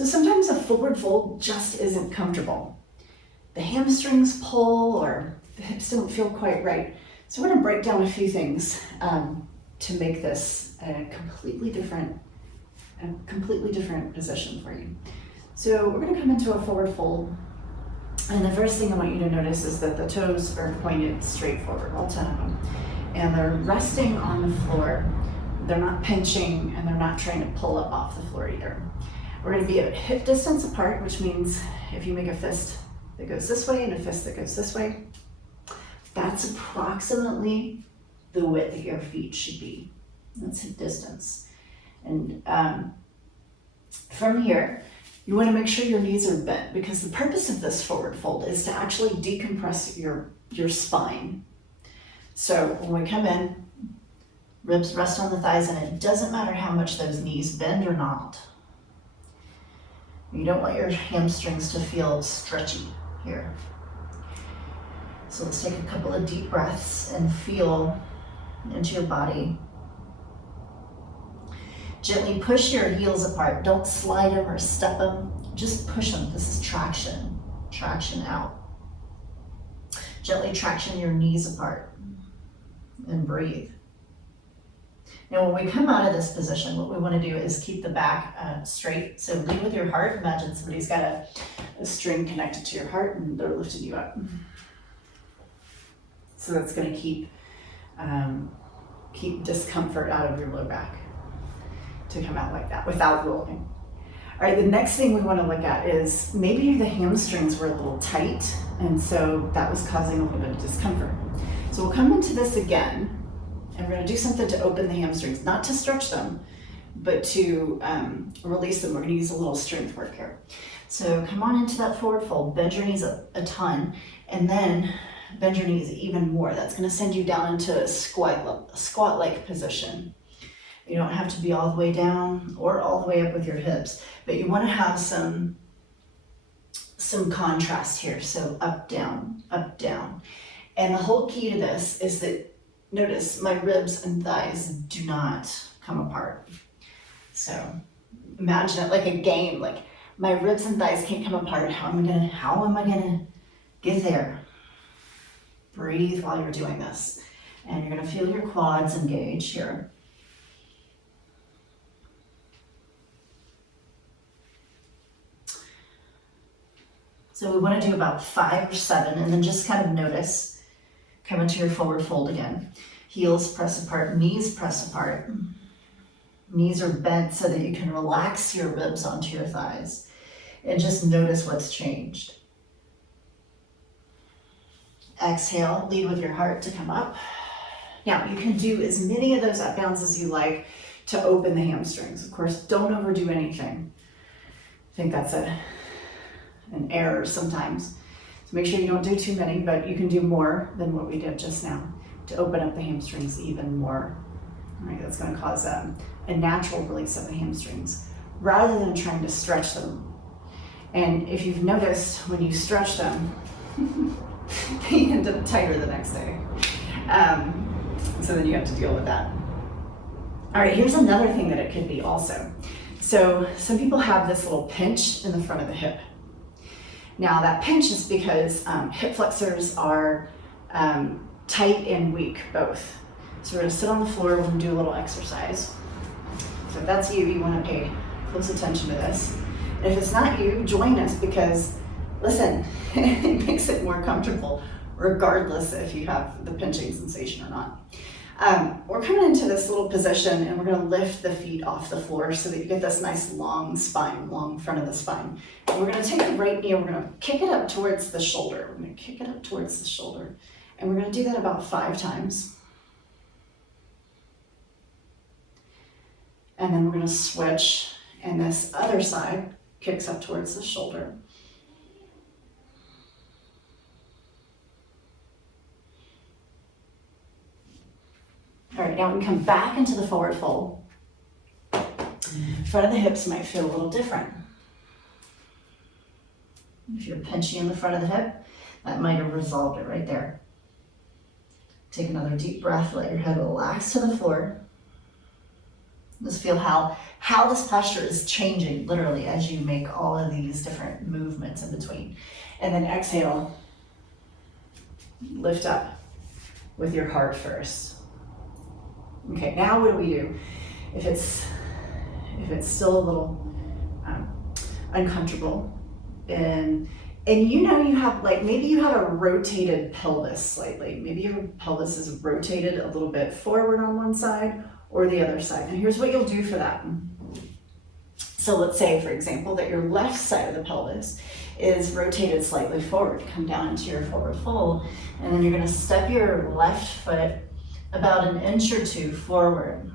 So sometimes a forward fold just isn't comfortable. The hamstrings pull or the hips don't feel quite right. So we're gonna break down a few things to make this a completely different position for you. So we're gonna come into a forward fold. And the first thing I want you to notice is that the toes are pointed straight forward, all 10 of them. And they're resting on the floor. They're not pinching and they're not trying to pull up off the floor either. We're gonna be at hip distance apart, which means if you make a fist that goes this way and a fist that goes this way, that's approximately the width that your feet should be. That's hip distance. And from here, you want to make sure your knees are bent, because the purpose of this forward fold is to actually decompress your spine. So when we come in, ribs rest on the thighs, and it doesn't matter how much those knees bend or not. You don't want your hamstrings to feel stretchy here. So let's take a couple of deep breaths and feel into your body. Gently push your heels apart. Don't slide them or step them. Just push them. This is traction. Traction out. Gently traction your knees apart. And breathe. Now when we come out of this position, what we want to do is keep the back straight. So lead with your heart. Imagine somebody's got a string connected to your heart and they're lifting you up. So that's going to keep discomfort out of your low back to come out like that without rolling. All right, the next thing we want to look at is maybe the hamstrings were a little tight, and so that was causing a little bit of discomfort. So we'll come into this again, and we're going to do something to open the hamstrings, not to stretch them, but to release them. We're going to use a little strength work here. So come on into that forward fold, bend your knees a ton, and then bend your knees even more. That's going to send you down into a squat-like position. You don't have to be all the way down or all the way up with your hips, but you want to have some contrast here. So up, down, up, down. And the whole key to this is that, notice my ribs and thighs do not come apart. So imagine it like a game, like my ribs and thighs can't come apart. How am I gonna get there? Breathe while you're doing this. And you're gonna feel your quads engage here. So we want to do about 5 or 7, and then just kind of notice. Come into your forward fold again. Heels press apart, knees press apart. Knees are bent so that you can relax your ribs onto your thighs. And just notice what's changed. Exhale, lead with your heart to come up. Now you can do as many of those up downs as you like to open the hamstrings. Of course, don't overdo anything. I think that's an error sometimes. So make sure you don't do too many, but you can do more than what we did just now to open up the hamstrings even more. All right, that's going to cause a natural release of the hamstrings rather than trying to stretch them. And if you've noticed, when you stretch them, they end up tighter the next day. So then you have to deal with that. All right, here's another thing that it could be also. So some people have this little pinch in the front of the hip. Now that pinch is because hip flexors are tight and weak, both. So we're gonna sit on the floor, we're gonna do a little exercise. So if that's you, you wanna pay close attention to this. And if it's not you, join us, because listen, it makes it more comfortable regardless if you have the pinching sensation or not. We're coming into this little position and we're gonna lift the feet off the floor so that you get this nice long spine, long front of the spine. And we're gonna take the right knee and we're gonna kick it up towards the shoulder. We're gonna kick it up towards the shoulder. And we're gonna do that about 5 times. And then we're gonna switch, and this other side kicks up towards the shoulder. All right, now we come back into the forward fold. Front of the hips might feel a little different. If you're pinching in the front of the hip, that might have resolved it right there. Take another deep breath, let your head relax to the floor. Just feel how this posture is changing literally as you make all of these different movements in between. And then exhale, lift up with your heart first. Okay, now what do we do? If it's still a little uncomfortable, and you know you have, like, maybe you have a rotated pelvis slightly. Maybe your pelvis is rotated a little bit forward on one side or the other side. And here's what you'll do for that. So let's say, for example, that your left side of the pelvis is rotated slightly forward. Come down into your forward fold, and then you're going to step your left foot about an inch or two forward.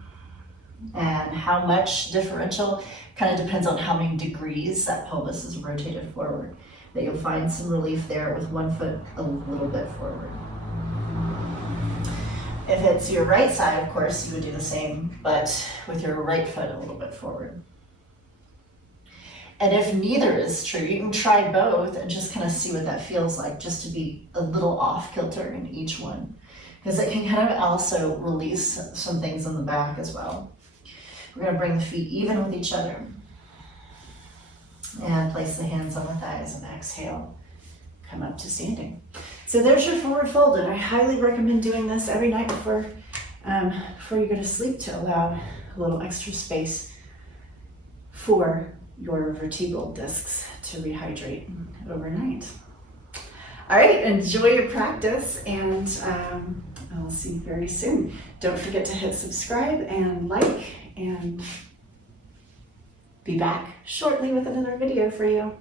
And how much differential kind of depends on how many degrees that pelvis is rotated forward. That you'll find some relief there with one foot a little bit forward. If it's your right side, of course, you would do the same, but with your right foot a little bit forward. And if neither is true, you can try both and just kind of see what that feels like, just to be a little off kilter in each one. Because it can kind of also release some things in the back as well. We're going to bring the feet even with each other. And place the hands on the thighs and exhale. Come up to standing. So there's your forward fold, and I highly recommend doing this every night before you go to sleep to allow a little extra space for your vertebral discs to rehydrate overnight. All right, enjoy your practice, and I'll see you very soon. Don't forget to hit subscribe and like, and be back shortly with another video for you.